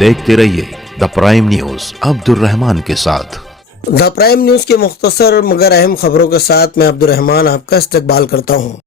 देखते रहिए the prime news Abdul के साथ। द प्राइम न्यूज़ के मुख्तसर मगर अहम खबरों के साथ मैं अब्दुल आपका इस्तकबाल करता हूँ।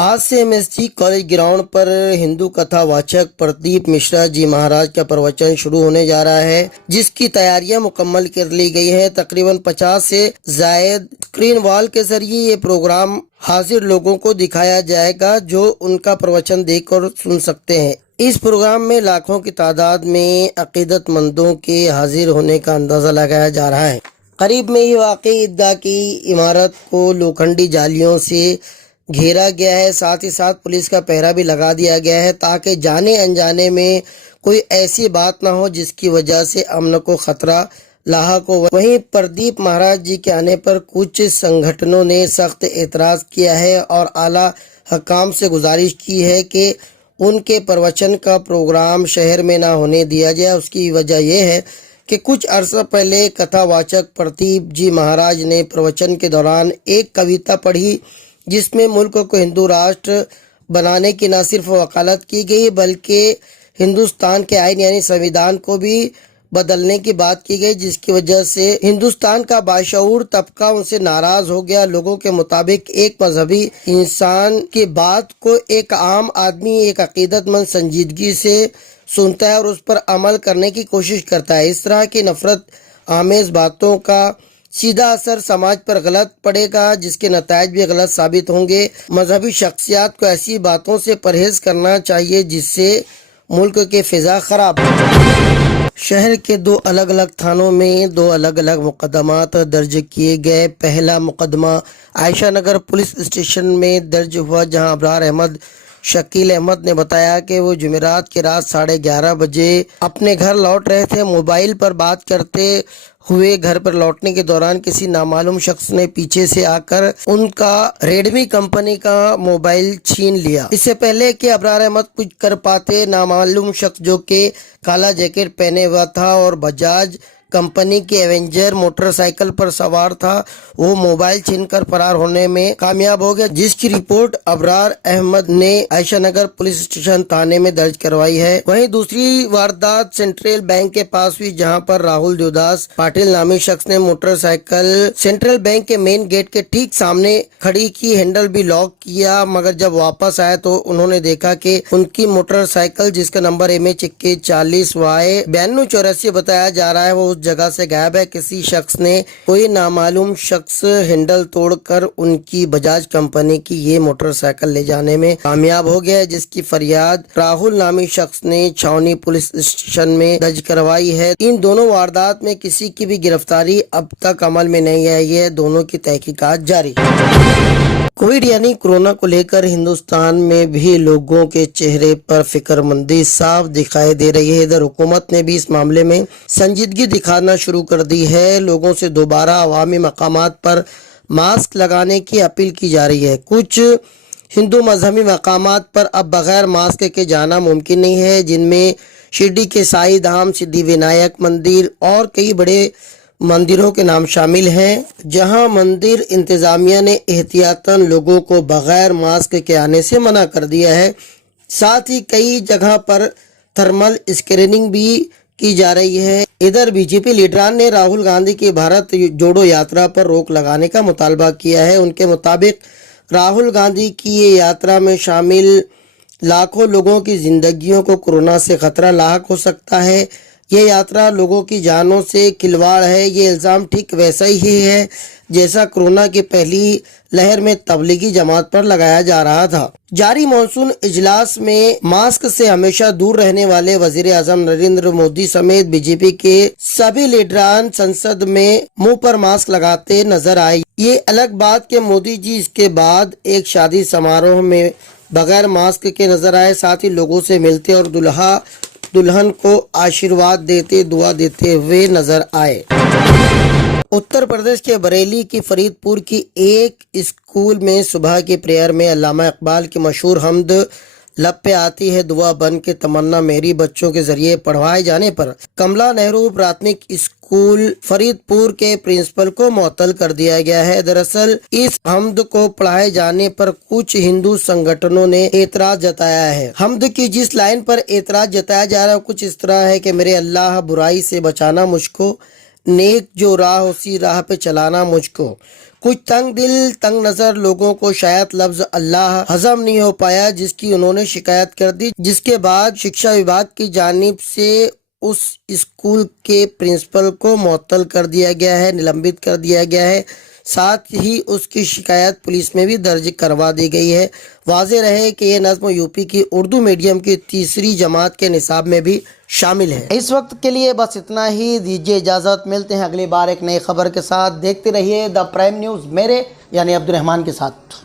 आज से एमएसजी कॉलेज ग्राउंड पर हिंदू कथा वाचक प्रदीप मिश्रा जी महाराज का प्रवचन शुरू होने जा रहा है, जिसकी तैयारियां मुकम्मल कर ली गई हैं। तकरीबन 50 से जायद स्क्रीन वॉल के जरिए ये प्रोग्राम हाजिर लोगों को दिखाया जाएगा, जो उनका प्रवचन देखकर सुन सकते हैं। इस प्रोग्राम में लाखों की तादाद में अकीदतमंदों के हाजिर होने का अंदाजा लगाया जा रहा है। करीब में ही वाक़ई ईदगाह की इमारत को लोखंडी जालियों से घेरा गया है, साथ ही साथ पुलिस का पहरा भी लगा दिया गया है, ताकि जाने अनजाने में कोई ऐसी बात ना हो जिसकी वजह से अमन को खतरा लाहक हो। वहीं प्रदीप महाराज जी के आने पर कुछ संगठनों ने सख्त एतराज़ किया है और आला हकाम से गुजारिश की है कि उनके प्रवचन का प्रोग्राम शहर में ना होने दिया जाए। उसकी वजह यह है कि कुछ अरसा पहले कथावाचक प्रदीप जी महाराज ने प्रवचन के दौरान एक कविता पढ़ी, जिसमें मुल्क को हिंदू राष्ट्र बनाने की न सिर्फ वकालत की गई बल्कि हिंदुस्तान के आइन यानी संविधान को भी बदलने की बात की गई, जिसकी वजह से हिंदुस्तान का बाशऊर तबका उनसे नाराज हो गया। लोगों के मुताबिक एक मजहबी इंसान की बात को एक आम आदमी एक अकीदतमंद संजीदगी से सुनता है और उस पर अमल करने की कोशिश करता है। इस तरह की नफरत आमेज बातों का सीधा असर समाज पर गलत पड़ेगा, जिसके नतायज भी गलत साबित होंगे। मजहबी शख्सियात को ऐसी बातों से परहेज करना चाहिए जिससे मुल्क के फिजा खराब हो। शहर के 2 अलग अलग थानों में 2 अलग अलग मुकदमात दर्ज किए गए। पहला मुकदमा आयशा नगर पुलिस स्टेशन में दर्ज हुआ, जहां अबरार अहमद शकील अहमद ने बताया कि वो जुमेरात की रात 11:30 बजे अपने घर लौट रहे थे। मोबाइल पर बात करते हुए घर पर लौटने के दौरान किसी नामालूम शख्स ने पीछे से आकर उनका रेडमी कंपनी का मोबाइल छीन लिया। इससे पहले कि अबरार अहमद कुछ कर पाते, नामालूम शख्स जो कि काला जैकेट पहने हुआ था और बजाज कंपनी की एवेंजर मोटरसाइकिल पर सवार था, वो मोबाइल छीनकर फरार होने में कामयाब हो गया, जिसकी रिपोर्ट अबरार अहमद ने आयशा नगर पुलिस स्टेशन थाने में दर्ज करवाई है। वहीं दूसरी वारदात सेंट्रल बैंक के पास हुई, जहां पर राहुल देवदास पाटिल नामी शख्स ने मोटरसाइकिल सेंट्रल बैंक के मेन गेट के ठीक सामने खड़ी की, हैंडल भी लॉक किया, मगर जब वापस आया तो उन्होंने देखा कि उनकी मोटरसाइकिल जिसका नंबर MH 40Y 9284 बताया जा रहा है, वो जगह से गायब है। किसी शख्स ने कोई नामालूम शख्स हैंडल तोड़कर उनकी बजाज कंपनी की ये मोटरसाइकिल ले जाने में कामयाब हो गया, जिसकी फरियाद राहुल नामी शख्स ने छावनी पुलिस स्टेशन में दर्ज करवाई है। इन दोनों वारदात में किसी की भी गिरफ्तारी अब तक अमल में नहीं आई है। दोनों की तहकीकात जारी। कोविड यानी कोरोना को लेकर हिंदुस्तान में भी लोगों के चेहरे पर फिक्रमंदी साफ दिखाई दे रही है। इधर हुकूमत ने भी इस मामले में संजीदगी दिखाना शुरू कर दी है। लोगों से दोबारा अवामी मकामात पर मास्क लगाने की अपील की जा रही है। कुछ हिंदू मजहबी मकामात पर अब बगैर मास्क के जाना मुमकिन नहीं है, जिनमें शिरडी के साई धाम, सिद्धि विनायक मंदिर और कई बड़े मंदिरों के नाम शामिल हैं, जहां मंदिर इंतजामिया ने एहतियातन लोगों को बगैर मास्क के आने से मना कर दिया है। साथ ही कई जगह पर थर्मल स्क्रीनिंग भी की जा रही है। इधर बीजेपी लीडरान ने राहुल गांधी की भारत जोड़ो यात्रा पर रोक लगाने का मुतालबा किया है। उनके मुताबिक राहुल गांधी की ये यात्रा में शामिल लाखों लोगों की जिंदगियों को कोरोना से खतरा लाहक हो सकता है। ये यात्रा लोगों की जानों से खिलवाड़ है। ये इल्ज़ाम ठीक वैसा ही है जैसा कोरोना की पहली लहर में तबलीगी जमात पर लगाया जा रहा था। जारी मॉनसून इजलास में मास्क से हमेशा दूर रहने वाले वजीर आजम नरेंद्र मोदी समेत बीजेपी के सभी लीडरान संसद में मुंह पर मास्क लगाते नजर आए। ये अलग बात कि मोदी जी इसके बाद एक शादी समारोह में बगैर मास्क के नजर आए, साथ ही लोगों से मिलते और दुल्हन को आशीर्वाद देते दुआ देते हुए नजर आए। उत्तर प्रदेश के बरेली की फरीदपुर की एक स्कूल में सुबह की प्रेयर में अल्लामा इकबाल की मशहूर हमद لب پہ آتی ہے دعا بن کے تمنا میری بچوں کے ذریعے پڑھوائے جانے پر کملا نہرو پراتھمک اسکول فرید پور کے پرنسپل کو معطل کر دیا گیا ہے۔ دراصل اس حمد کو پڑھائے جانے پر کچھ ہندو سنگٹھنوں نے اعتراض جتایا ہے۔ حمد کی جس لائن پر اعتراض جتایا جا رہا ہے کچھ اس طرح ہے کہ میرے اللہ برائی سے بچانا مجھ کو، نیک جو راہ اسی راہ پہ چلانا مجھ کو۔ کچھ تنگ دل تنگ نظر لوگوں کو شاید لفظ اللہ ہضم نہیں ہو پایا، جس کی انہوں نے شکایت کر دی، جس کے بعد شکشا وبھاگ کی جانب سے اس اسکول کے پرنسپل کو معطل کر دیا گیا ہے، نلمبت کر دیا گیا ہے۔ ساتھ ہی اس کی شکایت پولیس میں بھی درج کروا دی گئی ہے۔ واضح رہے کہ یہ نظم یوپی کی اردو میڈیم کی تیسری جماعت کے نصاب میں بھی شامل ہے۔ اس وقت کے لیے بس اتنا ہی، دیجیے اجازت، ملتے ہیں اگلی بار ایک نئی خبر کے ساتھ۔ دیکھتے رہیے دا پرائم نیوز میرے یعنی عبد الرحمان کے ساتھ۔